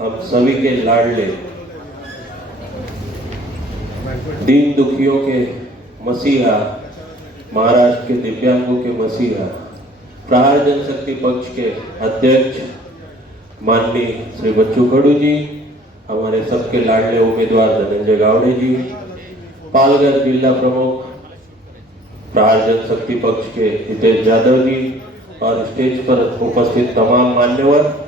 हम सभी के लाडले, दीन दुखियों के मसीहा, महाराष्ट्र के दिव्यांगों के मसीहा, प्रहार जनशक्ति पक्ष के अध्यक्ष माननीय श्री बच्चू कडू जी, हमारे सबके लाडले उम्मीदवार धनंजय गावड़े जी, पालघर जिला प्रमुख प्रहार जनशक्ति पक्ष के हितेश यादव जी और स्टेज पर उपस्थित तमाम मान्यवर,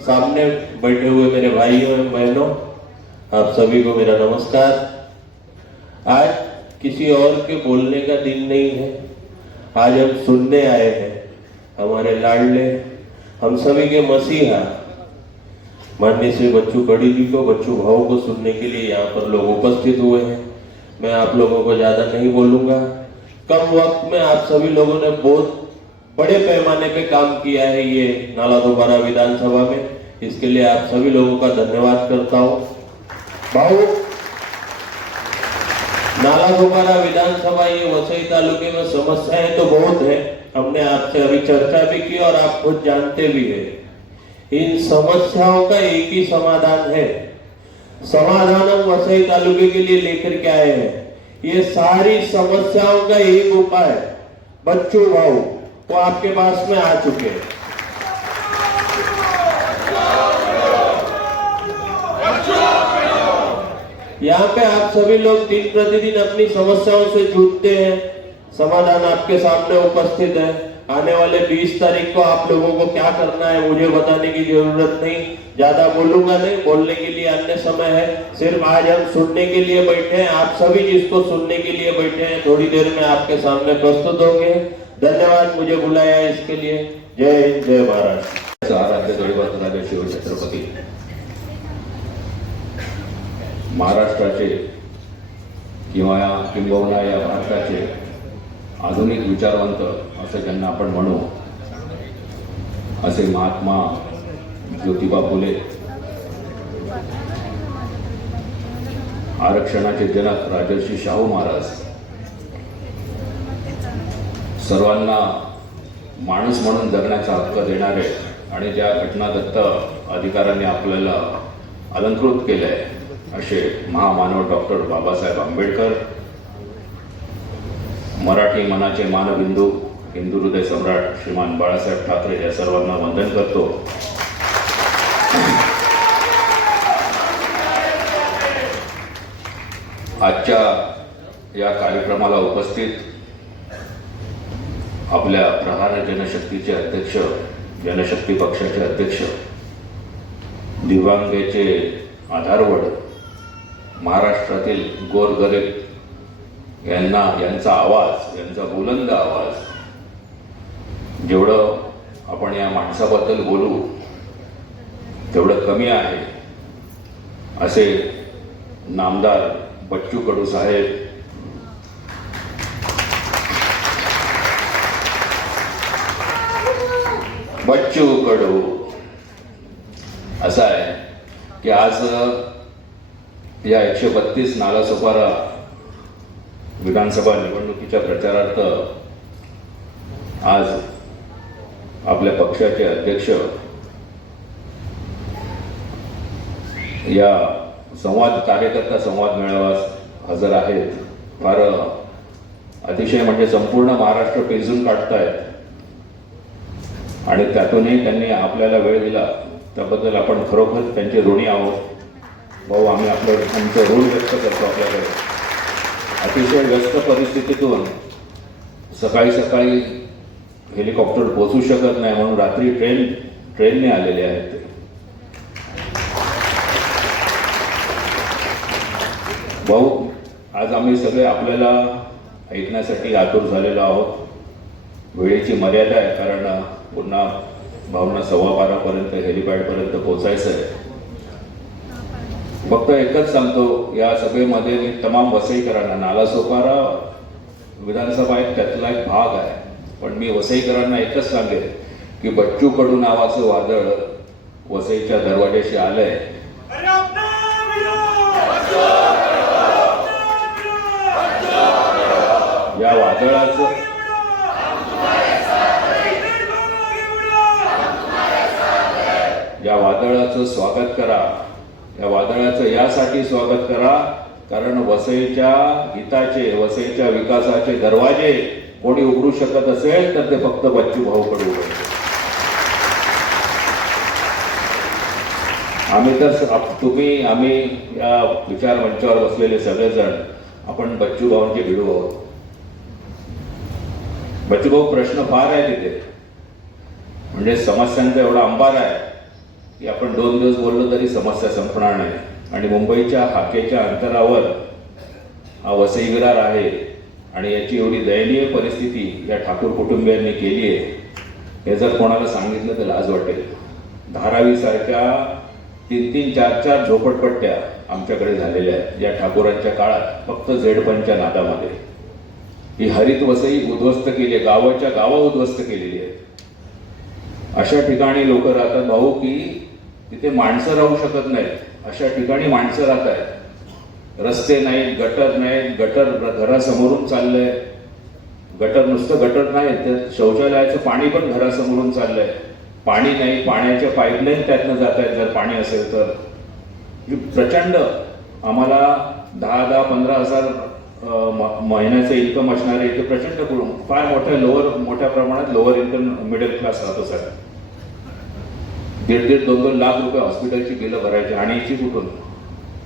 सामने बैठे हुए मेरे भाइयों एवं बहनों, आप सभी को मेरा नमस्कार। आज किसी और के बोलने का दिन नहीं है, आज हम सुनने आए हैं हमारे लाडले, हम सभी के मसीहा माननीय श्री बच्चू कडू जी को, बच्चू भाऊ को सुनने के लिए यहाँ पर लोग उपस्थित हुए हैं। मैं आप लोगों को ज्यादा नहीं बोलूंगा। कम वक्त में आप सभी लोगों ने बहुत बड़े पैमाने पे काम किया है ये नाला दोबारा विधानसभा में, इसके लिए आप सभी लोगों का धन्यवाद करता हूँ। भाऊ, नाला दोबारा विधानसभा ये वसई तालुके में समस्याएं तो बहुत है, हमने आपसे अभी चर्चा भी की और आप खुद जानते भी हैं। इन समस्याओं का एक ही समाधान है, समाधान हम वसई तालुके के लिए लेकर के आए हैं। ये सारी समस्याओं का एक उपाय बच्चू भाऊ वो आपके पास में आ चुके हैं। यहाँ पे आप सभी लोग दिन प्रतिदिन अपनी समस्याओं से जूझते हैं, समाधान आपके सामने उपस्थित है। आने वाले 20 तारीख को आप लोगों को क्या करना है मुझे बताने की जरूरत नहीं, ज्यादा बोलूंगा नहीं, बोलने के लिए अन्य समय है। सिर्फ आज हम सुनने के लिए बैठे हैं, आप सभी जिसको सुनने के लिए बैठे हैं थोड़ी देर में आपके सामने प्रस्तुत होंगे। धन्यवाद मुझे बुलाया इसके लिए। जय हिंद, जय महाराष्ट्र। आराध्य दैवत शिवछत्रपती महाराष्ट्राचे किंबहुना या भारताचे आधुनिक विचारवंत असं ज्यांना आपण म्हणू, असे महात्मा ज्योतिबा फुले, आरक्षणाचे जनक राजर्षी शाहू महाराज, सर्वांना माणूस म्हणून जगण्याचा हक्क देणारे आणि ज्या घटनादत्त अधिकारांनी आपल्याला अलंकृत केलंय असे महामानव डॉक्टर बाबासाहेब आंबेडकर, मराठी मनाचे मानबिंदू हिंदू हृदय सम्राट श्रीमान बाळासाहेब ठाकरे या सर्वांना वंदन करतो। आजच्या या कार्यक्रमाला उपस्थित आपल्या प्रहार जनशक्तीचे अध्यक्ष, जनशक्ती पक्षाचे अध्यक्ष, दिव्यांगेचे आधारवड, महाराष्ट्रातील गोरगरीब यांचा आवाज, यांचा बुलंद आवाज, जेवढं आपण या माणसाबद्दल बोलू तेवढं कमी आहे, असे नामदार बच्चू कडू साहेब, बच्चू कडू असं आहे की आज या 132 नालासोपारा विधानसभा निवडणुकीच्या प्रचारार्थ आज आपल्या पक्षाचे अध्यक्ष या कार्यकर्ता संवाद मेळाव्यास हजर आहेत। फार अतिशय म्हणजे संपूर्ण महाराष्ट्र पेजून काढतायत आणि त्यातूनही त्यांनी आपल्याला वेळ दिला, त्याबद्दल आपण खरोखर त्यांचे ऋणी आहोत। भाऊ, आम्ही आमचं ऋण व्यक्त करतो आपल्याकडे। अतिशय व्यस्त परिस्थितीतून सकाळी सकाळी हेलिकॉप्टर पोहोचू शकत नाही म्हणून रात्री ट्रेनने आलेले आहेत ते। भाऊ, आज आम्ही सगळे आपल्याला ऐकण्यासाठी आतुर झालेलो आहोत। वेळेची मर्यादा आहे, कारण पुन्हा भावना 12:15 हेलिपॅडपर्यंत पोहोचायचं आहे। फक्त एकच सांगतो, या सभेमध्ये मी तमाम वसईकरांना, नालासोपारा विधानसभा एक त्यातला एक भाग आहे, पण मी वसईकरांना एकच सांगेन की बच्चू कडू नावाचं वादळ वसईच्या दरवाजाशी आलंय। या वादळाचं या वादळाचं स्वागत करा. या वादळाचं यासाठी स्वागत करा कारण वसईच्या हिताचे, वसईच्या विकासाचे दरवाजे कोणी उघडू शकत असेल तर ते फक्त बच्चू भाऊकडे उघडले. आम्ही या विचार मंचावर बसलेले सगळेजण आपण बच्चू भाऊंचे भिडू आहोत. बच्चू भाऊ, प्रश्न फार आहे तिथे, म्हणजे समस्यांचा एवढा अंबार आहे की आपण 2 दिवस बोललो तरी समस्या संपणार नाही. आणि मुंबईच्या हाकेच्या अंतरावर हा वसई विरार आहे आणि याची एवढी दयनीय परिस्थिती या ठाकूर कुटुंबियांनी केली आहे, हे जर कोणाला सांगितलं तर लाज वाटेल. धारावी सारख्या 3-3, 4-4 झोपडपट्ट्या आमच्याकडे झालेल्या आहेत या ठाकूरांच्या काळात, फक्त झेडपंच्या नादामध्ये. ही हरित वसई उद्ध्वस्त केली आहे, गावाच्या गावं उद्ध्वस्त केलेली आहेत. अशा ठिकाणी लोक राहतात भाऊ की तिथे माणसं राहू शकत नाहीत. अशा ठिकाणी माणसं राहत आहेत. रस्ते नाहीत, गटर नाहीत, गटर घरासमोरून चाललंय. गटर नुसतं गटर नाही तर शौचालयाचं पाणी पण घरासमोरून चाललंय. पाणी नाही, पाण्याच्या पाईपलाईन त्यातनं जात आहेत जर पाणी असेल तर. प्रचंड आम्हाला 10,000, 15,000 महिन्याचे इन्कम असणारे इथे प्रचंड फार मोठ्या प्रमाणात लोअर इन्कम मिडल क्लास राहतो सर. 1.5-1.5, 2-2 लाख रुपये हॉस्पिटलची बिलं भरायची आणायची कुठून?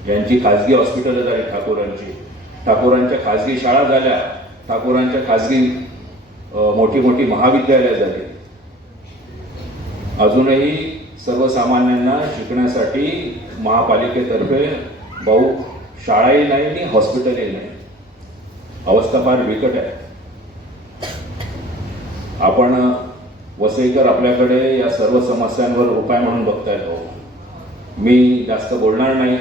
यांची खाजगी हॉस्पिटल झाली ठाकूरांची, ठाकूरांच्या खाजगी शाळा झाल्या, ठाकूरांच्या खाजगी मोठी मोठी महाविद्यालय झाली. अजूनही सर्वसामान्यांना शिकण्यासाठी महापालिकेतर्फे भाऊ शाळाही नाही आणि हॉस्पिटलही नाही. अवस्था फार बिकट आहे. आपण वसईकर आपल्याकडे या सर्व समस्यांवर उपाय म्हणून बघतायत भाऊ. मी जास्त बोलणार नाही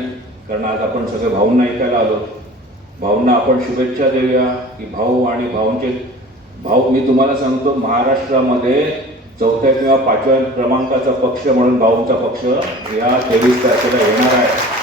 कारण आज आपण सगळे भाऊंना ऐकायला आलो. भाऊंना आपण शुभेच्छा देऊया की भाऊ आणि भाऊ मी तुम्हाला सांगतो, महाराष्ट्रामध्ये 4थ्या किंवा 5व्या क्रमांकाचा पक्ष म्हणून भाऊंचा पक्ष या 23 तारखेला येणार आहे.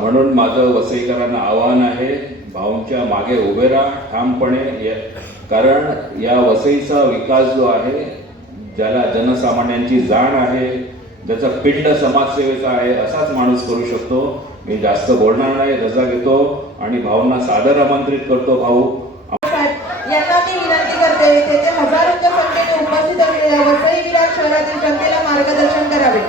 म्हणून माझं वसईकरांना आवाहन आहे, भाऊंच्या मागे उभे राहा ठामपणे. कारण या वसईचा विकास जो आहे, ज्याला जनसामान्यांची जाण आहे, ज्याचा पिंड समाजसेवेचा आहे, असाच माणूस करू शकतो. मी जास्त बोलणार नाही, रजा घेतो आणि भाऊंना सादर आमंत्रित करतो. भाऊ यांना मी विनंती करते तेथे हजारोंच्या संख्येने उपस्थित असलेल्या वसई विरार शहरातील जनतेला मार्गदर्शन करावे.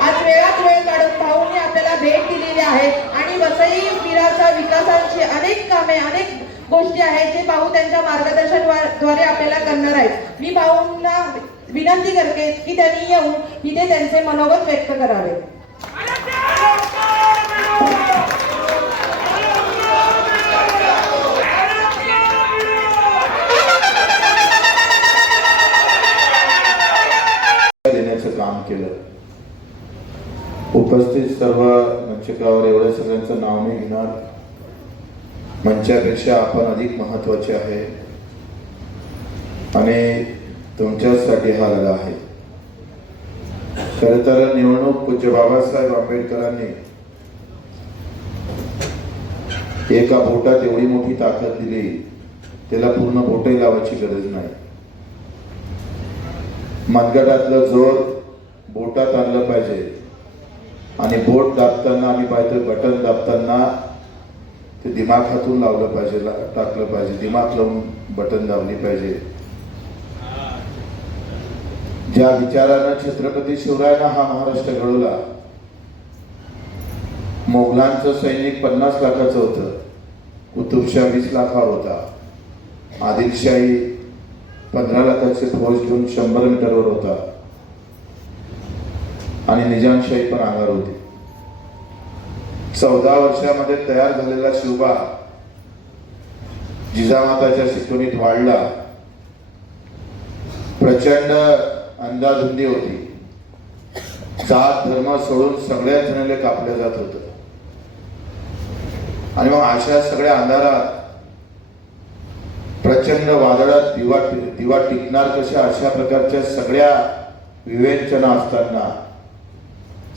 आज वेळात वेळ काढून भाऊंनी आपल्याला भेट दिलेली आहे आणि वसई विरारच्या विकासाची अनेक कामे, अनेक गोष्टी आहेत जे भाऊ त्यांच्या मार्गदर्शनाद्वारे आपल्याला करणार आहेत. मी भाऊंना विनंती करते की त्यांनी येऊन इथे त्यांचे मनोगत व्यक्त करावे. देण्याचं काम केलं. उपस्थित सर्व मंचकावर एवढ्या सगळ्यांचं नाव मी घेणार. मंचापेक्षा आपण अधिक महत्वाचे आहे आणि तुमच्यासाठी हा लढा आहे. खरं तर निवडणूक पूज्य बाबासाहेब आंबेडकरांनी एका बोटात एवढी मोठी ताकद दिली, त्याला पूर्ण बोटही लावायची गरज नाही. मनगटातलं जोर बोटात आणलं पाहिजे आणि बोट दाबताना आम्ही पाहतो बटन दाबताना ते दिमाग हातून लावलं पाहिजे, टाकलं पाहिजे, दिमाग लावून बटन दाबली पाहिजे. ज्या विचारानं छत्रपती शिवरायांना हा महाराष्ट्र घडवला, मोगलांचं सैनिक 50 लाखाचं होतं, कुतुबशाह 20 लाखावर होता, आदिलशाही 15 लाखाचे फौज घेऊन 100 मीटरवर होता आणि निजामशाही पण अंगावर होती. 14 वर्षामध्ये तयार झालेला शिवबा जिजामाताच्या शिकवणीत वाढला. प्रचंड अंधाधुंदी होती. जात धर्म सोडून सगळ्या जणांना कापलं जात होतं आणि मग अशा सगळ्या अंधारात प्रचंड वादळात दिवा टिकणार कशा, अशा प्रकारच्या सगळ्या विवेचना असताना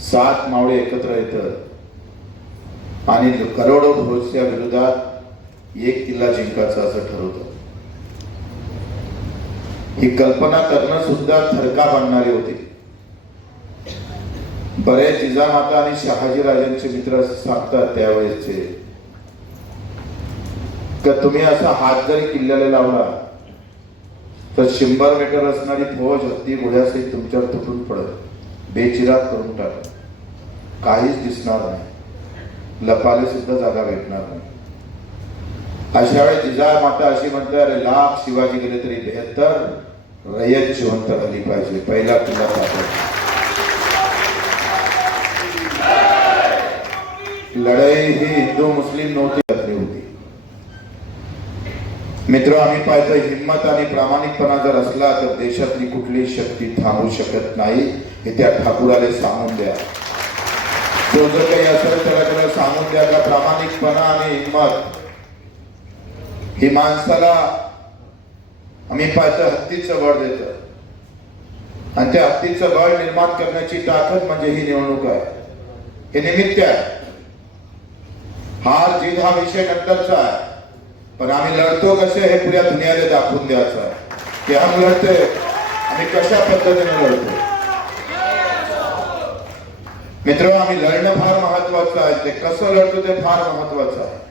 7 मावळे एकत्र येतात आणि करोडो भरोश्या विरोधात एक किल्ला जिंकायचा असं ठरवतं. ही कल्पना करणं सुद्धा थरकाप आणणारी होती. बरेच जिजामाता आणि शहाजीराजांचे मित्र असं सांगतात त्यावेळेसचे, तर तुम्ही असा हात जरी किल्ल्याला लावला तर 100 मीटर असणारी फौज हत्ती घोड्यासहित तुमच्यावर तुटून पडत, बेचिराग करून टाकत, काहीच दिसणार नाही, लपाले सुद्धा जागा भेटणार नाही. अशा वेळी जिजामाता अशी म्हणते, अरे लाख शिवाजी गेले तरी 72 रयत जिवंत राहिली पाहिजे. पहिला किल्ला ताब्यात. लढाई ही हिंदू मुस्लिम नव्हती होती. मित्र, आम्ही पाहतो हिंमत आणि प्रामाणिकपणा जर असला तर देशातली कुठलीही शक्ती थांबू शकत नाही. हे त्या ठाकूराले सांगून द्या. तो जर काही असेल त्याला सांगून द्या का प्रामाणिकपणा आणि हिंमत ही माणसाला, आम्ही पाहतो हत्तीचं बळ देतं आणि त्या हत्तीचं बळ निर्माण करण्याची ताकद म्हणजे ही निवडणूक आहे. हे निमित्त आहे. हार जीत हा विषय नंतरचा आहे, पण आम्ही लढतो कसे हे पुऱ्या दुनियाला दाखवून द्यायचं आहे की हम लढते, आम्ही कशा पद्धतीने लढतो. मित्र, आम्ही लढणं फार महत्वाचं आहे. ते कसं लढतो ते फार महत्वाचं आहे.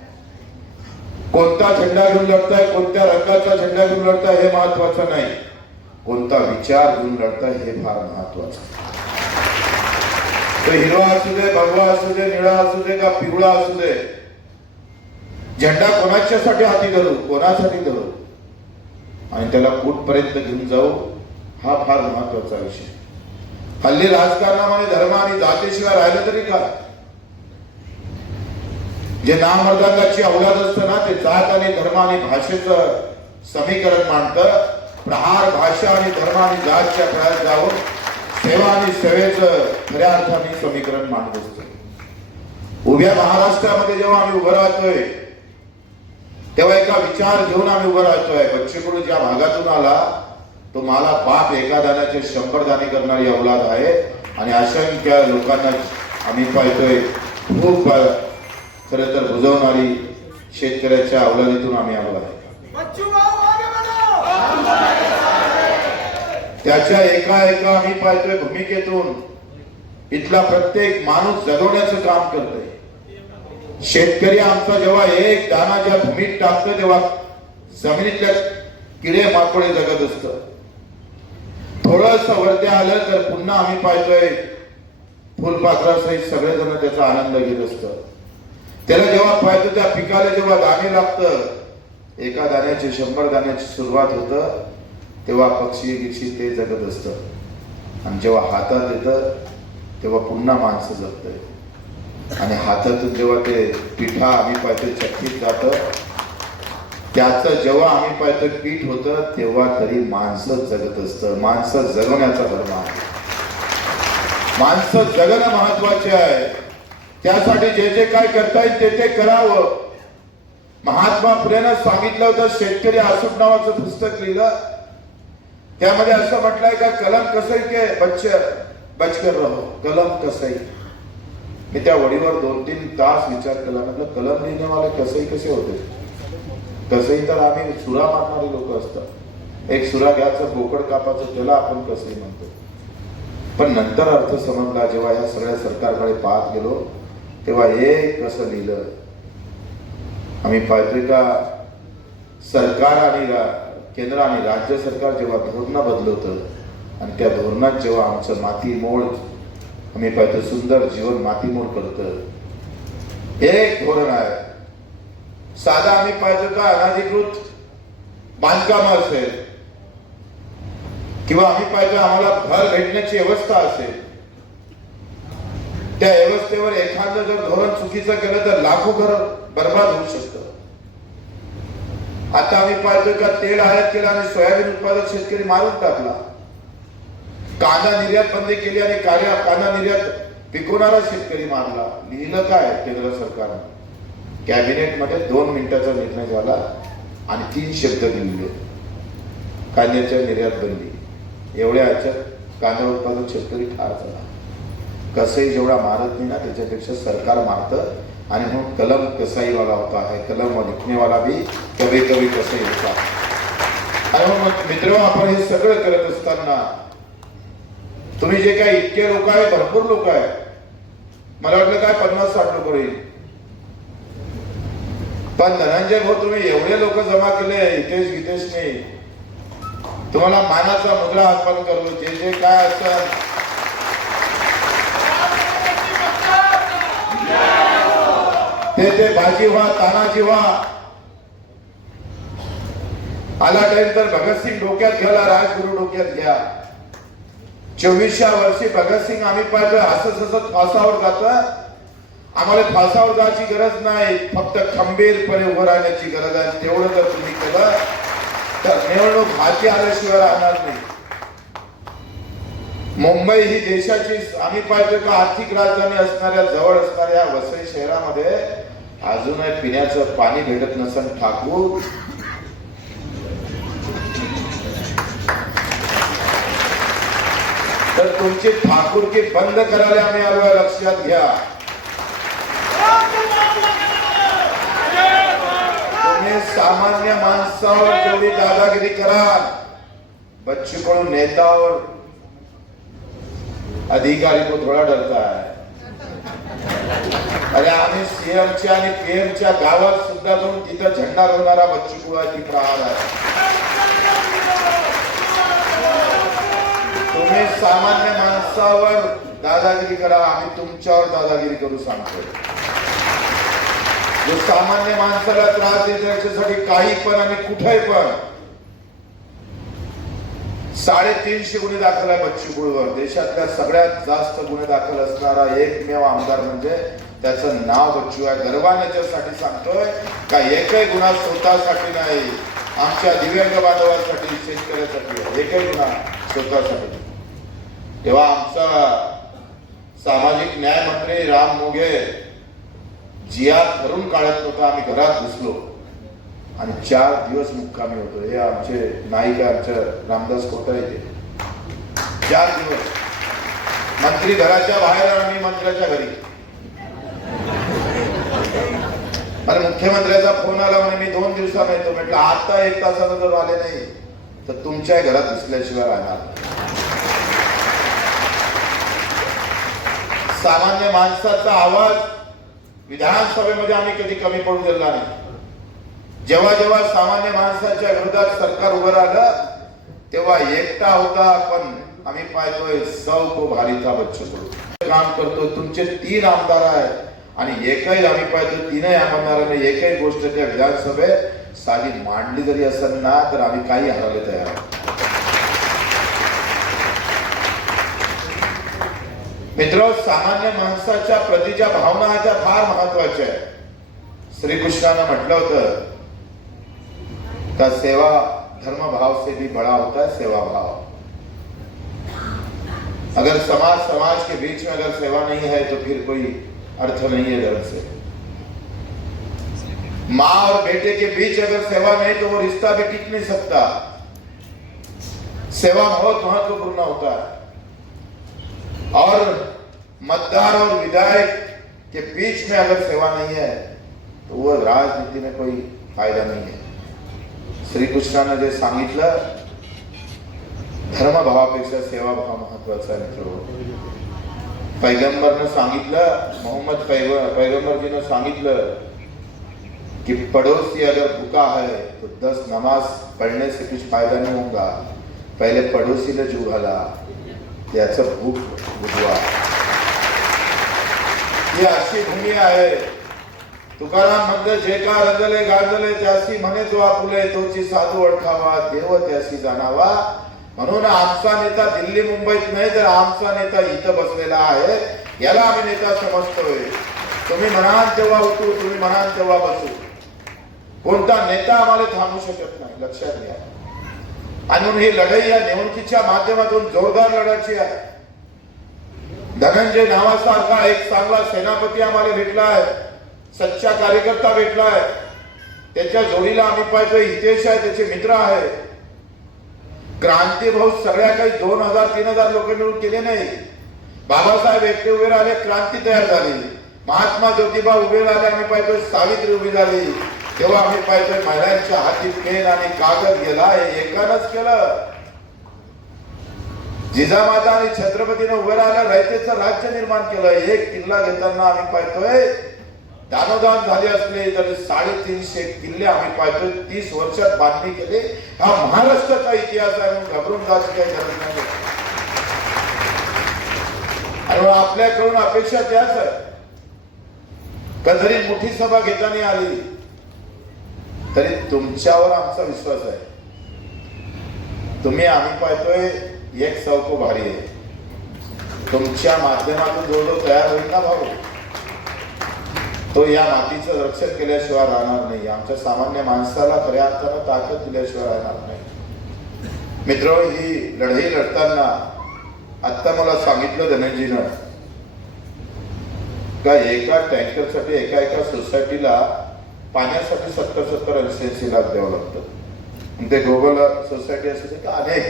कोणता झेंडा घेऊन लढताय, कोणत्या रंगाचा झेंडा घेऊन लढताय हे महत्वाचं नाही, कोणता विचार घेऊन लढताय हे फार महत्वाचं. तो हिरवा असू दे, भगवा असू दे, निळा असू दे का पिवळा असू दे, झेंडा कोणाच्यासाठी हाती धरू, कोणासाठी धरू आणि त्याला कुठपर्यंत घेऊन जाऊ हा फार महत्वाचा विषय. हल्ली राजकारणामध्ये धर्म आणि जातीशिवाय राहिलं तरी काय? जे नामर्दांगाची अवलाद असतं ना ते जात आणि धर्म आणि भाषेचं समीकरण मांडतं. प्रहार भाषा आणि धर्म आणि जातच्या प्रयास जाऊन सेवा आणि सेवेचं खऱ्या अर्थाने समीकरण मांडत असतो. उभ्या महाराष्ट्रामध्ये जेव्हा आम्ही उभं राहतोय तेव्हा एका विचार घेऊन आम्ही उभं राहतोय. बच्चेकडू ज्या भागातून आला तो मला बाप एका दाण्याचे 100 दाणे करणारी अवलाद आहे आणि असंख्य लोकांना आम्ही पाहतोय खूप खरं तर बुजवणारी शेतकऱ्याच्या अवलादीतून आम्ही आलो आहे. त्याच्या एका आम्ही पाहतोय भूमिकेतून इथला प्रत्येक माणूस जगवण्याचं काम करतोय. शेतकरी आमचा जेव्हा एक दाना ज्या भूमीत टाकतो तेव्हा जमिनीतल्या किडे माकोडे जगत असत. थोडस वरती आलं तर पुन्हा आम्ही पाहतोय फुलपाखरासहित सगळेजण त्याचा आनंद घेत असत. त्याला जेव्हा पाहतो त्या पिकाला जेव्हा दाणे लागतं, एका दाण्याची 100 दाण्याची सुरुवात होतं तेव्हा पक्षी गिक्षी ते जगत असत आणि जेव्हा हातात येतं तेव्हा पुन्हा माणसं जगतंय आणि हातातून जेव्हा ते पिठा आम्ही पाहतोय चक्कीत जात त्याचं जेव्हा आम्ही पाहतोय पीठ होतं तेव्हा तरी माणसं जगत असतं. माणसं जगवण्याचा धर्म आहे. माणसं जगणं महत्वाचे आहे. त्यासाठी जे जे काय करता येईल ते करावं. महात्मा फुलेनं सांगितलं होतं, शेतकरी आसूट नावाचं पुस्तक लिहिलं, त्यामध्ये असं म्हटलंय का कलम कसई के बचकर रहो, कलम कसई. मी त्या वडीवर 2-3 तास विचार केला. म्हटलं कलम लिहिणे वाले कसई कसे होते? कसई तर आम्ही सुरा मारणारे लोक असतात. एक सुरा घ्यायचं बोकड कापाचं त्याला आपण कसई म्हणतो. पण नंतर अर्थ समजला जेव्हा या सगळ्या सरकारकडे पाहत गेलो तेव्हा हे कसं लिहिलं. आम्ही पाहतोय का सरकार आणि केंद्र आणि राज्य सरकार जेव्हा धोरणं बदलवतं आणि त्या धोरणात जेव्हा आमचं मातीमोल आम्ही पाहतो सुंदर जीवन मातीमोल करतं. एक धोरण आहे. साधा आम्ही पाहतो का अनाधिकृत बांधकाम असेल किंवा आम्ही पाहतो आम्हाला घर भेटण्याची व्यवस्था असेल, त्या व्यवस्थेवर एखादं जर धोरण चुकीचं केलं तर लाखो घर बर्बाद होऊ शकतं. आता आम्ही पाहतोय का तेल आयात केलं आणि सोयाबीन उत्पादक शेतकरी मारून टाकला. कांदा निर्यात बंदी केली आणि कांदा निर्यात पिकवणारा शेतकरी मारला. लिहिलं काय केंद्र सरकारनं? कॅबिनेट मध्ये 2 मिनिटाचा निर्णय झाला आणि 3 शब्द लिहिले, कांद्याच्या निर्यात बंदी. एवढ्या ह्याच्यात कांदा उत्पादक शेतकरी ठार झाला. कसंही जेवढा मारत नाही ना त्याच्यापेक्षा सरकार मारतं. आणि म्हणून कलम कसाईवाला होता है, कलम लिखनेवाला भी कभी कभी कसाई होता. आणि मग मित्र, आपण हे सगळं करत असताना तुम्ही जे काय इतके लोक आहे, भरपूर लोक आहे, मला वाटलं काय 50-60 लोक होईल, पण धनंजय भाऊ तुम्ही एवढे लोक जमा केले. हितेश नाही, तुम्हाला मानाचा मुद्रा अर्पण करू. जे जे काय असं ते बाजी व्हा, तानाजी व्हा. आला टाइम तर भगतसिंग डोक्यात घ्याला, राजगुरू डोक्यात घ्या. 24व्या वर्षी भगतसिंग आम्ही पाहिलं हसत हसत फासावर जात. आम्हाला फासावर जायची गरज नाही, फक्त खंबीरपणे उभं राहण्याची गरज आहे. तेवढं जर तुम्ही केलं तर निवडणूक हाती आल्याशिवाय राहणार नाही. मुंबई ही देशाची आम्ही पाहिजे का आर्थिक राजधानी असणाऱ्या, जवळ असणाऱ्या वसई शहरामध्ये अजूनही पिण्याचं पाणी भेटत नसेल. ठाकूर तर तुमची ठाकूरकी बंद करायला आम्ही आलोय, लक्षात घ्या. तुम्ही सामान्य माणसावर जेवढी दादागिरी कराल, बच्चू कडू नेतावर अधिकारी को थोडा डरता है. अरे आम्ही सीएमच्या आणि पीएमच्या गावात सुद्धा जाऊन तिथं झेंडा रोवणारा बच्चू कडूची प्रहार आहे. तुम्ही सामान्य माणसावर दादागिरी करा, आम्ही तुमच्यावर दादागिरी करू सांगतोय. जो सामान्य माणसाला त्रास देत याच्यासाठी काही पण आणि कुठेही पण 350 गुन्हे दाखल आहे बच्चू कडूवर. देशातल्या सगळ्यात जास्त गुन्हे दाखल असणारा एकमेव आमदार म्हणजे त्याचं नाव बच्चू आहे. गर्वाने याच्यासाठी सांगतोय का एकही गुन्हा स्वतःसाठी नाही, आमच्या दिव्यांग बांधवांसाठी, शेतकऱ्यासाठी एकही गुन्हा स्वतःसाठी. तेव्हा आमचा सामाजिक न्याय मंत्री राम मोघे जिया धरून काढत नव्हता. आम्ही घरात घुसलो आणि 4 दिवस मुक्कामी होतो. हे आमचे नाईक आमच्या रामदास कोटा येते. 4 दिवस मंत्री घराच्या बाहेर आणि मंत्र्याच्या घरी. आणि मुख्यमंत्र्याचा फोन आला म्हणे मी 2 दिवसांनी येतो. म्हटलं आता 1 तासानं जर आले नाही तर तुमच्या घरात घुसल्याशिवाय राहणार. सामान्य माणसाचा आवाज विधानसभेमध्ये आम्ही कधी कमी पडू दिला नाही. जेव्हा जेव्हा सामान्य माणसाच्या विरोधात सरकार उभं राहिलं तेव्हा एकटा होता, पण आम्ही पाहतोय 100 को भारी था बच्चू कडू काम करतो. तुमचे 3 आमदार आहेत आणि एकही आम्ही पाहतो 3ही आमदारांनी एकही गोष्ट त्या विधानसभेत साधी मांडली जरी असेल ना तर आम्ही काही हरवले तयार आहोत. मित्र, सामान्य माणसाच्या प्रतीच्या भावना त्या फार महत्वाच्या आहेत. श्रीकृष्णानं म्हटलं होतं का सेवा धर्म भाव से भी बड़ा होता है सेवा भाव. अगर समाज के बीच में अगर सेवा नहीं है तो फिर कोई अर्थ नहीं है धर्म से. माँ और बेटे के बीच अगर सेवा नहीं तो वो रिश्ता भी टिक नहीं सकता. सेवा बहुत महत्वपूर्ण होता है. और मतदार और विधायक के बीच में अगर सेवा नहीं है तो वो राजनीति में कोई फायदा नहीं है. श्रीकृष्णाने जे सांगितलं धर्मभावापेक्षा सेवाभाव महत्वाचा आहे. मित्र, पैगंबरनं सांगितलं, मोहम्मद पैगंबरजीनं सांगितलं कि पड़ोसी अगर भूखा है तो 10 नमाज पढ़ने से कुछ फायदा नहीं होगा. पहले पड़ोसीला जीव घाला, त्याचं भूक बुजवा. ही अशी भूमी आहे. तुकाराम म्हणतो जे का रंजले गाजले त्यासी म्हणे जो आपुले तोची साधू ओळखावा देव त्यासी जाणावा. म्हणून आमचा नेता दिल्ली मुंबईत नाही तर आमचा नेता इथं बसलेला आहे. याला आम्ही नेता समजतोय. तुम्ही म्हणाल तेव्हा उठू, तुम्ही म्हणाल तेव्हा बसू. कोणता नेता आम्हाला थांबू शकत नाही, लक्षात घ्या. आणि म्हणून ही लढाई या निवडणुकीच्या माध्यमातून जोरदार लढायची आहे. धनंजय नावासारखा एक चांगला सेनापती आम्हाला भेटला आहे, सच्चा कार्यकर्ता भेटला आहे. त्याच्या जोडीला आम्ही पाहतोय हितेश आहे, त्याचे मित्र आहे. क्रांती भाऊ सगळ्या काही 2000-3000 लोक मिळून केले नाही. बाबासाहेब एकटे उभे राहिले, क्रांती तयार झाली. महात्मा ज्योतिबा उभे राहिले, आम्ही पाहतोय सावित्री उभी झाली. तेव्हा आम्ही पाहतोय महिलांच्या हाती पेन आणि कागद गेला, हे एकानंच केलं. जिजामाता आणि छत्रपतीने उभे राहिला, रयतेचं राज्य निर्माण केलं. एक किल्ला घेताना आम्ही पाहतोय दानोदान झाले असले तरी 350 किल्ले आम्ही पाहतोय 30 वर्षात बांधणी केले. हा महाराष्ट्राचा इतिहास आहे म्हणून घाबरून जायची काही गरज नाही. आणि आपल्याकडून अपेक्षा त्याच आहे का जरी मोठी सभा घेताना आली तरी तुमच्यावर आमचा विश्वास आहे. तुम्ही आम्ही पाहतोय एक सौको भारी आहे. तुमच्या माध्यमातून जो तयार होईल ना भाऊ, तो या मातीचं रक्षण केल्याशिवाय राहणार नाही. आमच्या सामान्य माणसाला खऱ्या अर्थानं ताकद दिल्याशिवाय राहणार नाही. मित्र, ही लढाई लढताना आता मला सांगितलं धनंजयनं का एका टँकरसाठी एका सोसायटीला पाण्यासाठी 70-80 लाख द्यावं लागतं. ते ग्लोबल सोसायटी असते का अनेक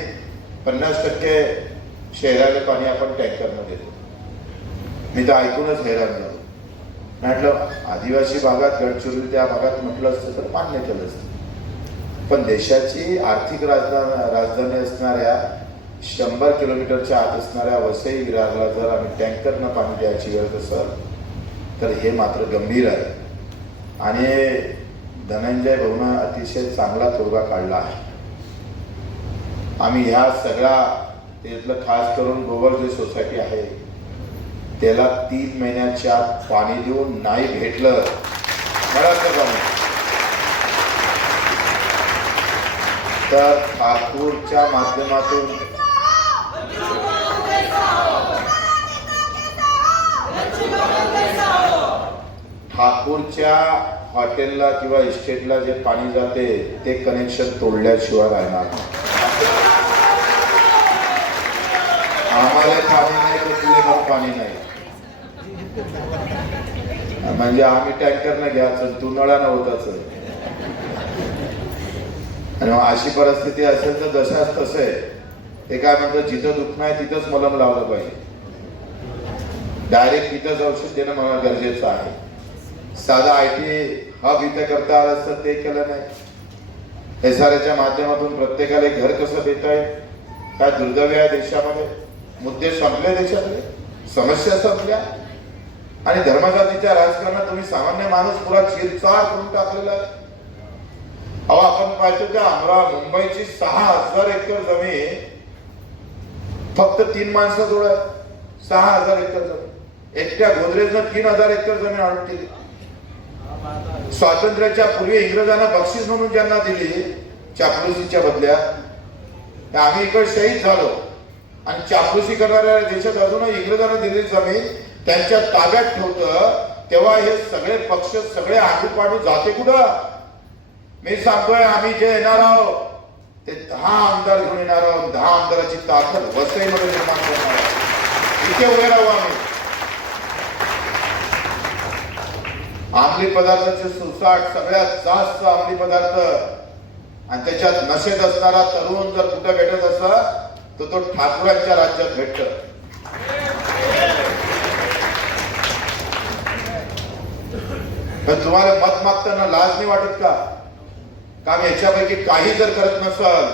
50% शहराला पाणी आपण टँकरनं देतो. मी तर ऐकूनच हैराण झालो. म्हटलं आदिवासी भागात, गडचिरोली त्या भागात म्हटलं असतं तर मान्य केलं असतं. पण देशाची आर्थिक राजधानी असणाऱ्या 100 किलोमीटरच्या आत असणाऱ्या वसई विरारला जर आम्ही टँकरनं पाणी द्यायची वेळ असेल तर हे मात्र गंभीर आहे. आणि धनंजय भाऊनं अतिशय चांगला तोडगा काढला आहे. आम्ही ह्या सगळ्या त्यातलं खास करून गोवर्धन सोसायटी आहे त्याला 3 महिन्याच्या आत पाणी देऊन नाही भेटलं तर ठाकूरच्या माध्यमातून ठाकूरच्या हॉटेलला किंवा इस्टेटला जे पाणी जाते ते कनेक्शन तोडल्याशिवाय राहणार. आम्हाला पाणी नाही तर तुला पाणी नाही. म्हणजे आम्ही टँकरनं घ्यायचं, तू नळा नव्हताच. आणि अशी परिस्थिती असेल तर जशाच तसं आहे. ते काय म्हणतात, जिथं दुख नाही तिथंच मलम लावलं पाहिजे. डायरेक्ट तिथंच औषध देणं मला गरजेचं आहे. साधा IT हब इथे करता आलं असतं, ते केलं नाही. SRच्या माध्यमातून प्रत्येकाला घर कसं देता येईल, काय दुर्दैव आहे देशामध्ये. मुद्दे संपले, देशातले समस्या संपल्या आणि धर्मजातीच्या राजकारणात तुम्ही सामान्य माणूस पुरा चिरचार करून टाकलेला आहे. अहो, आपण पाहतो त्या मुंबईची 6000 एकर जमीन फक्त 3 माणसाजवळ आहे. 6000 एकर जमीन एकट्या गोदरेजनं 3000 एकर जमीन आणून केली. स्वातंत्र्याच्या पूर्वी इंग्रजांना बक्षीस म्हणून ज्यांना दिली चापलुसीच्या बदल्यात, आम्ही इकडे शहीद झालो. आणि चापलुसी करणाऱ्या देशात अजूनही इंग्रजांना दिलेली जमीन त्यांच्या ताब्यात ठेवतं. तेव्हा हे सगळे पक्ष सगळे आडूपाडू जाते कुठं. मी सांगतोय आम्ही जे येणार आहोत ते 10 आमदार घेऊन येणार आहोत. 10 आमदाराची ताकद वसईमध्ये निर्माण करणार आहोत. इथे उभे राहू आम्ही. अंमली पदार्थाचे सुसाट, सगळ्यात जास्त अंमली पदार्थ आणि त्याच्यात नशेत असणारा तरुण जर कुठे भेटत असला तर तो ठाकूरांच्या राज्यात भेटत. पण तुम्हाला मत मागताना लाज नाही वाटत का? आम्ही याच्यापैकी काही जर करत नसल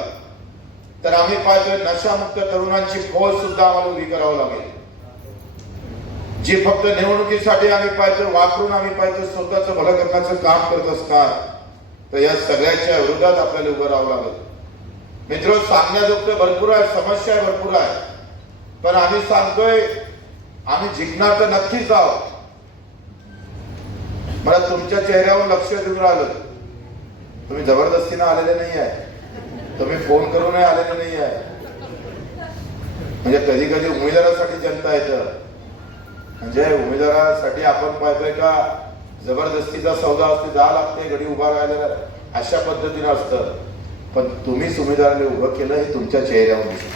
तर आम्ही पाहतोय नशामुक्त तरुणांची फौज सुद्धा आम्हाला उभी करावं लागेल. जी फक्त निवडणुकीसाठी आम्ही पाहतोय वापरून आम्ही पाहतोय स्वतःचं भलं करण्याचं काम करत असतात. तर या सगळ्याच्या विरोधात आपल्याला उभं राहावं लागेल. मित्र, सांगण्याजोगतं भरपूर आहे, समस्या भरपूर आहे. पण आम्ही सांगतोय आम्ही जिंकणार तर नक्कीच आहोत. मला तुमच्या चेहऱ्यावर लक्ष देऊन राहिलं. तुम्ही जबरदस्तीनं आलेले नाही आहे, तुम्ही फोन करूनही आलेले नाही आहे. म्हणजे कधी कधी उमेदवारासाठी जनता येतं, म्हणजे उमेदवारासाठी आपण पाहतोय का जबरदस्तीचा सौदा असते, 10 लागते घडी उभा राहिलेला, अशा पद्धतीनं असतं. पण तुम्हीच उमेदवाराला उभं केलं हे तुमच्या चेहऱ्यावर दिसत.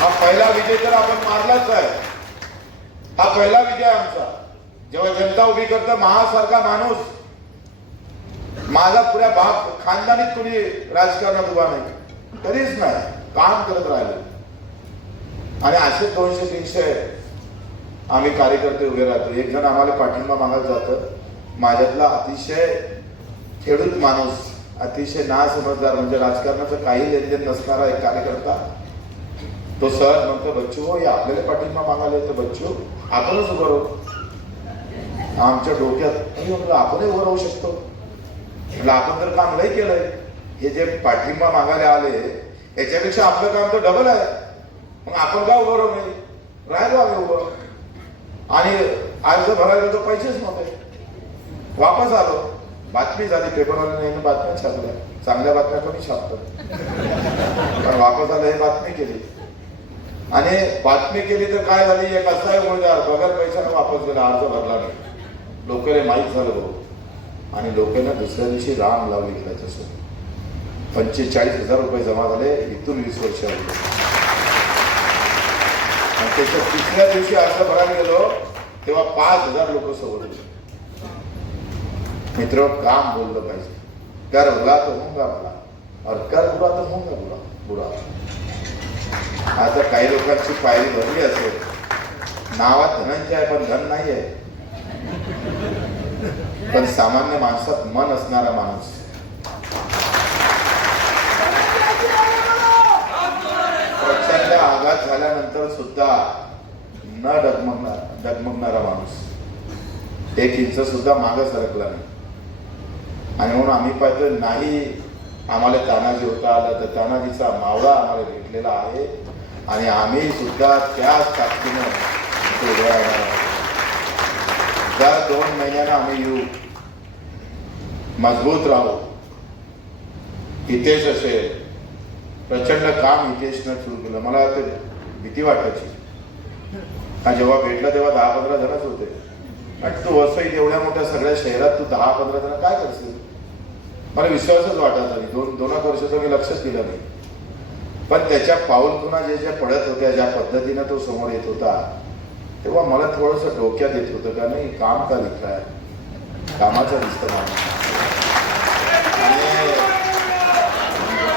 हा पहिला विजय तर आपण मारलाच आहे. हा पहिला विजय आमचा. जेव्हा जनता उभी करतं, महासारखा माणूस माझा पुऱ्या बाप खानदानीत कोणी राजकारणात उभा नाही, कधीच नाही, काम करत राहिलो. आणि असे 200-300 आम्ही कार्यकर्ते उभे राहतो. एक जण आम्हाला पाठिंबा मागायला जातं, माझ्यातला अतिशय खेडूत माणूस, अतिशय नासमजदार, म्हणजे राजकारणाचं काही लेनदेन नसणारा एक कार्यकर्ता, तो सहज म्हणतो, बच्चू हो, या आपल्याला पाठिंबा मागायला येतो, बच्चू आपणच उभं राहू. आमच्या डोक्यात आपणही उभं राहू शकतो. म्हटलं आपण तर काम लय केलंय, हे जे पाठिंबा मागायला आले याच्यापेक्षा आपलं काम तर डबल आहे, मग आपण का उभं राहू नये. राहिलो आम्ही उभं. आणि अर्ज भरायला तर पैसेच नव्हते. वापस आलो, बातमी झाली, पेपरवाल्याने बातम्या छापल्या, चांगल्या बातम्या कोणी छापतं, पण वापस आलं हे बातमी केली. आणि बातमी केली तर काय झाली, एक असा मुलगा बघत पैशाने वापस गेला, अर्ज भरला नाही. लोकांना माहीत झालं भाऊ, आणि लोकांना दुसऱ्या दिवशी रांग लावली त्याच्यासोबत. 45,000 रुपये जमा झाले, इथून 20 वर्ष आले. आणि त्याच्या तिसऱ्या दिवशी अर्ज भरायला गेलो तेव्हा 5,000 लोक सोबत होते. मित्र, काम बोललं पाहिजे. कर बुरा तो होऊंगा बुरा, और कर बुरा तो होऊंगा बुरा बुरा. आता काही लोकांची पायरी भरली असेल, नावात धनंजय आहे पण धन नाही आहे. पण सामान्य माणसात मन असणारा माणूस, प्रचंड आघात झाल्यानंतर सुद्धा न डगमगणारा माणूस, 1 इंच सुद्धा मागं सरकला नाही. आणि म्हणून आम्ही पाहतो, नाही आम्हाला तानाजी होता आला तर तानाजीचा मावळा आम्हाला भेटलेला आहे, आणि आम्ही सुद्धा त्याच ताकदीनं उभे राहणार आहोत. दर 2 महिन्यानं आम्ही येऊ, मजबूत राहू. हितेश असेल, प्रचंड काम हितेशनं सुरू केलं. मला ते भीती वाटायची, जेव्हा भेटलं तेव्हा 10-15 जणच होते. आणि तू वसईत एवढ्या मोठ्या सगळ्या शहरात तू 10-15 जण काय करशील, मला विश्वासच वाटायचा नाही. 2 वर्ष मी लक्षच दिलं नाही. पण त्याच्या पाऊलखुणा जे पडत होत्या, ज्या पद्धतीनं तो समोर येत होता, तेव्हा मला थोडंसं डोक्यात येत होतं का नाही, काम का दिसलाय, कामाचं दिसतं माणूस. आणि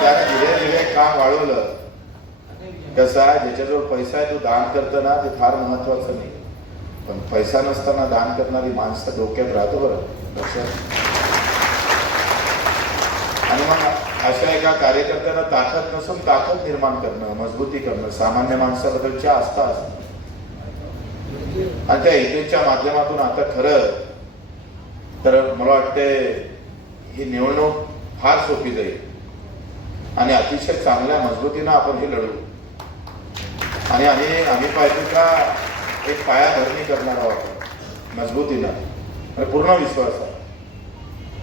त्याने धीरे धीरे काम वाढवलं. कसं आहे, ज्याच्याजवळ पैसा आहे तो दान करतं ना, ते फार महत्वाचं नाही, पण पैसा नसताना दान करणारी माणसं डोक्यात राहतो बरं, लक्षात. आणि मग अशा एका कार्यकर्त्याला ताकद नसून ताकद निर्माण करणं, मजबूती करणं, सामान्य माणसाबद्दलच्या आस्था असणं, आणि त्या हितेच्या माध्यमातून आता खरं तर मला वाटते ही निवडणूक फार सोपी जाईल, आणि अतिशय चांगल्या मजबूतीनं आपण हे लढू. आणि आम्ही पाहिजे का एक पायाभरणी करणार आहोत मजबूतीनं, आणि पूर्ण विश्वास आहे.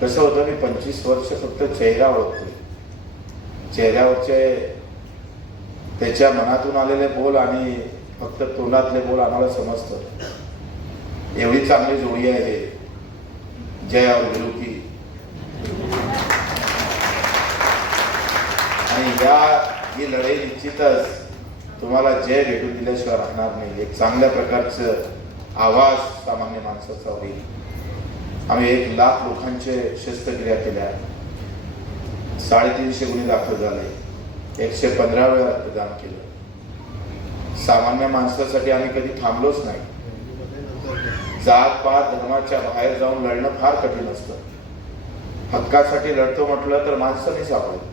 कसं होतं, मी 25 वर्ष फक्त चेहरा ओळखतोय, चेहऱ्यावरचे त्याच्या मनातून आलेले बोल आणि फक्त तोंडातले बोल आम्हाला समजतं. एवढी चांगली जोडी आहे जय और गुरु की. आणि ही लढाई निश्चितच तुम्हाला जय भेटून दिल्याशिवाय राहणार नाही. एक चांगल्या प्रकारचं आवाज सामान्य माणसाचा होईल. आम्ही 1 लाख लोकांचे शस्त्रक्रिया केल्या, 350 गुन्हे दाखल झाले, 115 वेळा रक्तदान केलं. सामान्य माणसासाठी आम्ही कधी थांबलोच नाही. जात पात धर्माच्या बाहेर जाऊन लढणं फार कठीण असतं. हक्कासाठी लढतो म्हटलं तर माणसं नाही सापडत,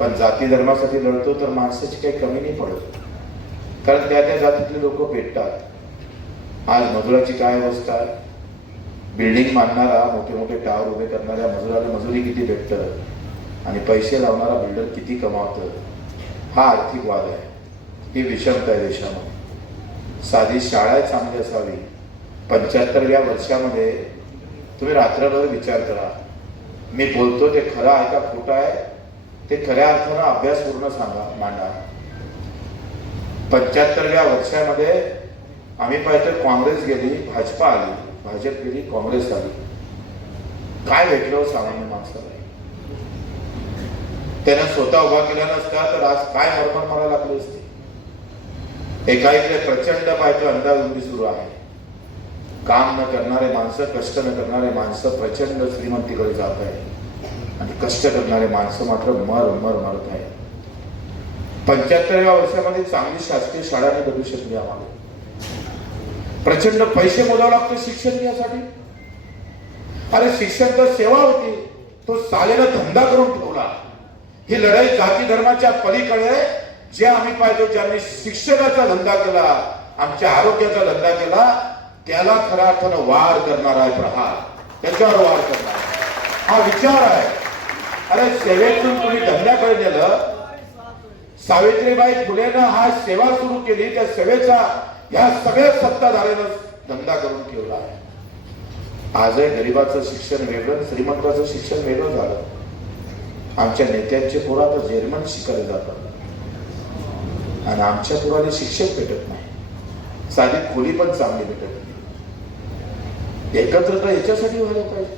पण जाती धर्मासाठी लढतो तर माणसाची काही कमी नाही पडत, कारण त्या जातीतले लोक भेटतात. आज मजुराची काय अवस्था आहे, बिल्डिंग बांधणारा, मोठे मोठे टावर उभे करणाऱ्या मजुराला मजुरी किती भेटतं, आणि पैसे लावणारा बिल्डर किती कमावतं. हा आर्थिक वाद आहे, ही विषमता आहे देशामध्ये. साधी शाळा चांगली असावी. 75व्या वर्षामध्ये तुम्ही रात्रभर विचार करा, मी बोलतो ते खरं आहे का खोटं आहे, ते खऱ्या अर्थानं अभ्यासपूर्ण सांगा, मांडा. 75व्या वर्षामध्ये आम्ही पाहिजे काँग्रेस गेली, भाजपा आली, भाजप गेली, काँग्रेस आली. काय भेटलं सामान्य माणसाला? त्यानं स्वतः उभा केला नसता तर आज काय मरमर मारायला लागली असते. एकाएकीकडे प्रचंड पाहिजे अंदाजबंदी सुरू आहे. काम न करणारे माणसं, कष्ट न करणारे माणसं प्रचंड श्रीमंतीकडे जात आहे. आणि कष्ट करणारे माणसं मात्र मरत आहेत. 75व्या वर्षामध्ये चांगली शासकीय शाळा नाही बनवू शकली आम्हाला. प्रचंड पैसे मोजावं लागतं शिक्षण घेण्यासाठी. अरे शिक्षण तर सेवा होती, तो सालेनं धंदा करून ठेवला. ही लढाई जाती धर्माच्या पलीकडे जे आम्ही पाहिजे, ज्यांनी शिक्षणाचा धंदा केला, आमच्या आरोग्याचा धंदा केला, त्याला खऱ्या अर्थानं वार करणार आहे प्रहार, त्याच्यावर वार करणार हा विचार आहे. अरे सेवेतून तुम्ही धंद्याकडे नेलं. सावित्रीबाई फुलेनं हा सेवा सुरू केली, त्या सेवेचा या सगळ्या सत्ताधाऱ्यानं धंदा करून ठेवला आहे. आजही गरिबाचं शिक्षण वेगळं, श्रीमंताचं शिक्षण वेगळं झालं. आमच्या नेत्यांचे पोरं आता जर्मन शिकायला जातात आणि आमच्या पोराला शिक्षक भेटत नाही, साधी खोली पण चांगली भेटत नाही. एकत्र तर याच्यासाठी व्हायला पाहिजे.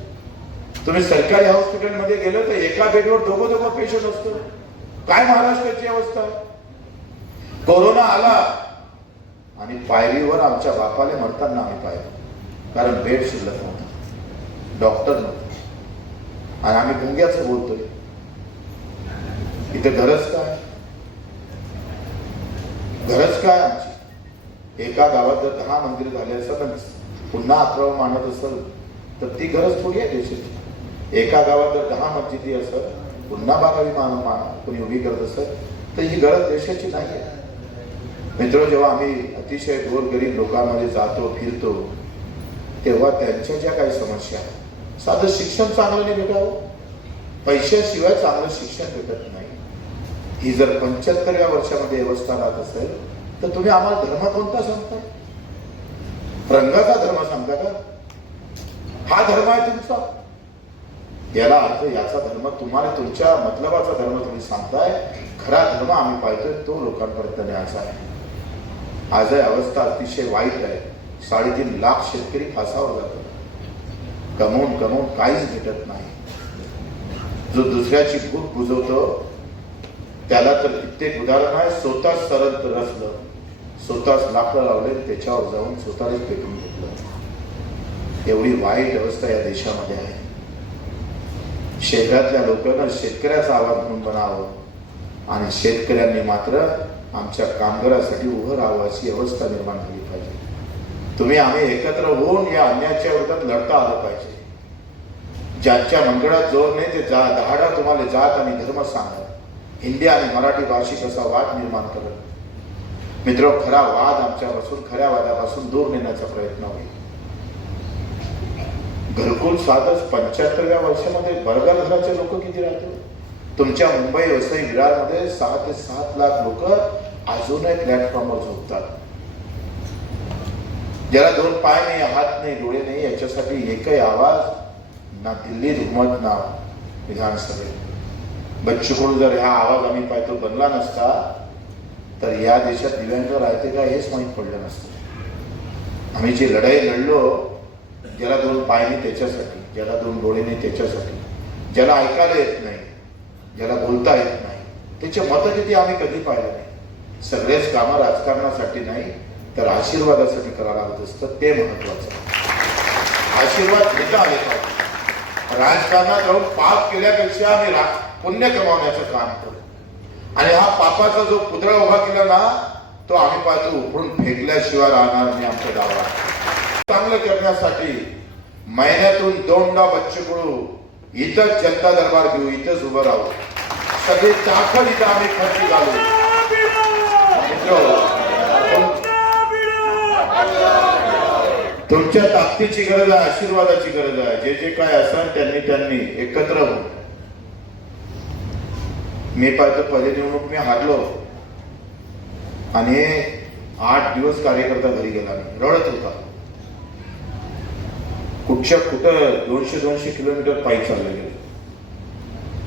तुम्ही सरकारी हॉस्पिटलमध्ये गेलं तर एका बेडवर दोघं पेशंट असतो. काय महाराष्ट्राची अवस्था. कोरोना आला आणि पायरीवर आमच्या बापाला मरताना आम्ही पाहिलं, कारण बेड शिल्लक नव्हता, डॉक्टर नव्हता आणि आम्ही गुंग्याचं बोलतोय. इथे गरज काय आमची. एका गावात जर 10 मंदिर झाले असेल, पुन्हा 11 मानत असेल तर ती गरज थोडी आहे देशाची. एका गावात जर 10 मस्जिदी असेल, पुन्हा 12वी कोणी उभी करत असेल तर ही गरज देशाची नाही आहे. मित्र, जेव्हा आम्ही अतिशय गोरगरीब लोकांमध्ये जातो फिरतो तेव्हा त्यांच्या ज्या काही समस्या आहेत, साधं शिक्षण चांगलं नाही भेटावं, पैशाशिवाय चांगलं शिक्षण भेटत नाही. ही जर 75व्या वर्षामध्ये व्यवस्था राहत असेल तर तुम्ही आम्हाला धर्म कोणता सांगताय? रंगाचा धर्म सांगता का? हा धर्म आहे तुमचा? याला अर्थ याचा धर्म तुम्हाला, तुमच्या मतलबाचा धर्म तुम्ही सांगताय. खरा धर्म आम्ही पाहतोय तो लोकांपर्यंत न्यायचा आहे. आजही अवस्था अतिशय वाईट आहे. 3.5 लाख शेतकरी फासावर जातात. कमवून काहीच भेटत नाही. जो दुसऱ्याची भूक बुजवतो त्याला तर कित्येक उदाहरण आहे. स्वतःच सरत रचलं, स्वतःच लाकडं लावले, त्याच्यावर जाऊन स्वतःच पेटून घेतलं. एवढी वाईट अवस्था या देशामध्ये आहे. शहरातल्या लोकांना शेतकऱ्याचा आवाज म्हणून बनावं आणि शेतकऱ्यांनी मात्र आमच्या कामगारासाठी उभं राहावं अशी अवस्था निर्माण झाली पाहिजे. तुम्ही आम्ही एकत्र होऊन या अन्यायाच्या विरोधात लढता आलं पाहिजे. ज्यांच्या मंडळात जोर नाही ते दहाडा तुम्हाला जात आणि धर्म सांगत, हिंदी आणि मराठी भाषिक असा वाद निर्माण करत. मित्र, खरा वाद आमच्यापासून, खऱ्या वादापासून दूर नेण्याचा प्रयत्न होईल. घरकुल साधच 75व्या वर्षामध्ये बर्गर घराचे लोक किती राहतील? तुमच्या मुंबई वसई विरारमध्ये 6 ते 7 लाख लोक अजूनही प्लॅटफॉर्मवर झोपतात. ज्याला 2 पाय नाही, हात नाही, डोळे नाही, याच्यासाठी एकही आवाज ना दिल्लीत हुकूमत ना विधानसभेत. बच्चू कडू जर हा आवाज आम्ही पाहतो बनला नसता तर या देशात दिव्यांग राहते का हेच माहीत पडलं नसतं. आम्ही जी लढाई लढलो, ज्याला 2 पाय नाही त्याच्यासाठी, ज्याला 2 डोळे नाही त्याच्यासाठी, ज्याला ऐकायला येत नाही, ज्याला बोलता येत नाही, त्याचे मत किती आम्ही कधी पाहिलं नाही. सगळेच कामं राजकारणासाठी नाही तर आशीर्वादासाठी करायला लागत असतं, ते महत्वाचं. आशीर्वाद घेता आले पाहिजे. राजकारणात राहून पाप केल्यापेक्षा आम्ही पुण्य कमावण्याचं काम करू. आणि हा पापाचा जो पुतळा उभा केला ना, तो आम्ही पाहतो उठून फेकल्याशिवाय राहणार नाही. आमच्या गावात चांगलं करण्यासाठी महिन्यातून 2दा बच्चू कडू इथंच जनता दरबार घेऊ, इथंच उभं राहू, सगळे चाखड इथं आम्ही खर्च घालू. तुमच्या ताकदीची गरज आहे, आशीर्वादाची गरज आहे. जे जे काय असेल त्यांनी एकत्र होऊ. मी पाहतो पहिली निवडणूक मी हारलो आणि 8 दिवस कार्यकर्ता घरी गेला नाही, रडत होता. कुठं 200 किलोमीटर पायी चालले गेले.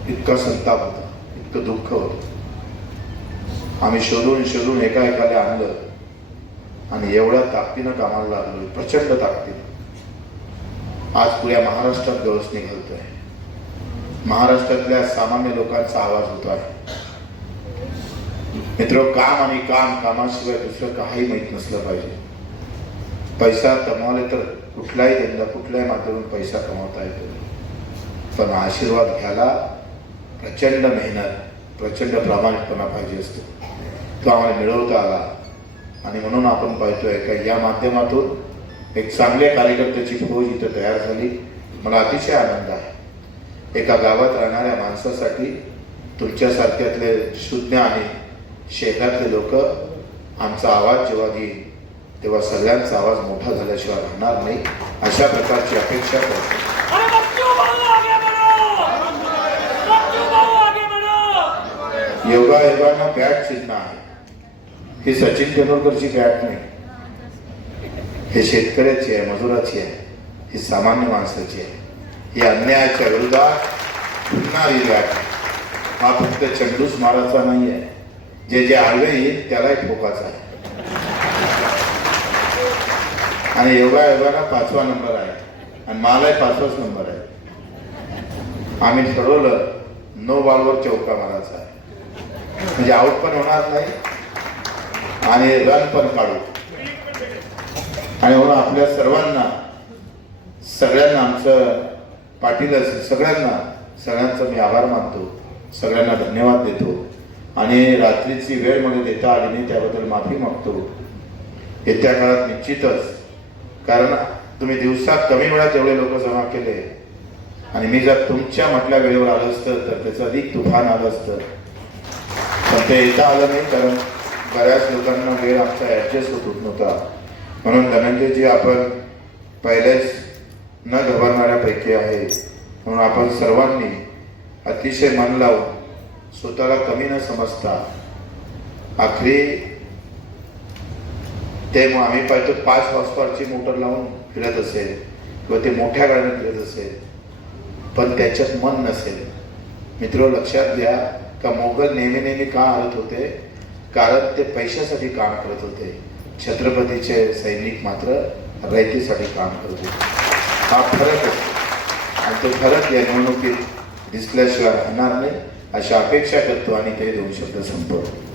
इतका संताप होता, इतकं दुःख होतं. आम्ही शोधून एकाला आणलं आणि एवढ्या ताकदीनं कामाला लागलो, प्रचंड ताकदीनं. आज पुऱ्या महाराष्ट्रात गवसणी घालतोय. महाराष्ट्रातल्या सामान्य लोकांचा आवाज होतो आहे. मित्र, काम आणि कामाशिवाय दुसरं काही माहीत नसलं पाहिजे. पैसा कमावले तर कुठल्याही माध्यमातून पैसा कमावता येतो. पण आशीर्वाद घ्यायला प्रचंड मेहनत, प्रचंड प्रामाणिकपणा पाहिजे असतो. तो आम्हाला मिळवता आला आणि म्हणून आपण पाहतोय का या माध्यमातून एक चांगल्या कार्यकर्त्याची फौज इथं तयार झाली. मला अतिशय आनंद आहे. एका गावात राहणाऱ्या माणसासाठी तुमच्यासारख्यातले शुद्ध आणि शहरातले लोक आमचा आवाज जेव्हा घेईल तेव्हा सगळ्यांचा आवाज मोठा झाल्याशिवाय राहणार नाही, अशा प्रकारची अपेक्षा करतो. योगायोगानं बॅट चिन्ह आहे. ही सचिन तेंडुलकरची बॅट नाही, हे शेतकऱ्याची आहे, मजुराची आहे, ही सामान्य माणसाची आहे. ही अन्यायाच्या विरोधात फिरणारी बॅट. हा फक्त चेंडूच मारायचा नाही आहे, जे आडवे येईल त्यालाही ठोकायचा आहे. आणि योगायोगानं 5वा नंबर आहे आणि मलाही 5वाच नंबर आहे. आम्ही ठरवलं नो बॉलवर चौका मारायचा आहे, म्हणजे आउट पण होणार नाही आणि रन पण काढू. आणि म्हणून आपल्या सगळ्यांना आमचं पाटील असेल सगळ्यांचा मी आभार मानतो, सगळ्यांना धन्यवाद देतो. आणि रात्रीची वेळ मध्ये देता आली नाही त्याबद्दल माफी मागतो. येत्या काळात निश्चितच, कारण तुम्ही दिवसात कमी वेळात एवढे लोक जमा केले आणि मी जर तुमच्या म्हटल्या वेळेवर आलं असतं तर त्याचं अधिक तुफान आलं असतं, पण ते येता आलं नाही कारण बऱ्याच लोकांना वेळ आमचा ॲडजस्ट होत नव्हता. म्हणून धनंजयजी आपण पहिलेच न घबरणाऱ्यापैकी आहे. म्हणून आपण सर्वांनी अतिशय मन लावून स्वतःला कमी न समजता आखरी ते आम्ही पाहतो 5 हॉर्सपॉवरची मोटर लावून फिरत असेल किंवा ते मोठ्या गाड्याने फिरत असेल पण त्याच्यात मन नसेल. मित्र लक्षात घ्या का मोगल नेहमी का हरत होते, कारण ते पैशासाठी काम करत होते. छत्रपतीचे सैनिक मात्र रयतेसाठी काम करत होते. हा फरक असतो आणि तो फरक या निवडणुकीत दिसल्याशिवाय राहणार नाही अशी अपेक्षा करतो आणि ते 2 शब्द संपवतो.